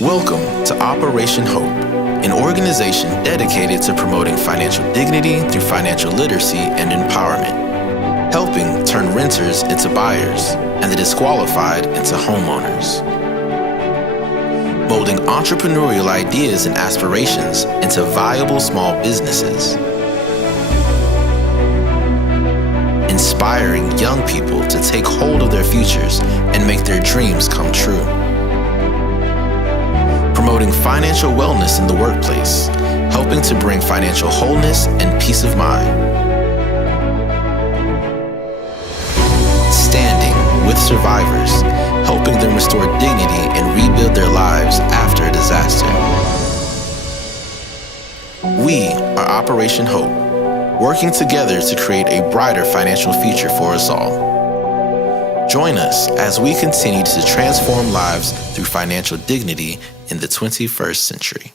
Welcome to Operation Hope, an organization dedicated to promoting financial dignity through financial literacy and empowerment, helping turn renters into buyers and the disqualified into homeowners, molding entrepreneurial ideas and aspirations into viable small businesses, inspiring young people to take hold of their futures and make their dreams come true, promoting financial wellness in the workplace, helping to bring financial wholeness and peace of mind, standing with survivors, helping them restore dignity and rebuild their lives after a disaster. We are Operation Hope, working together to create a brighter financial future for us all. Join us as we continue to transform lives through financial dignity in the 21st century.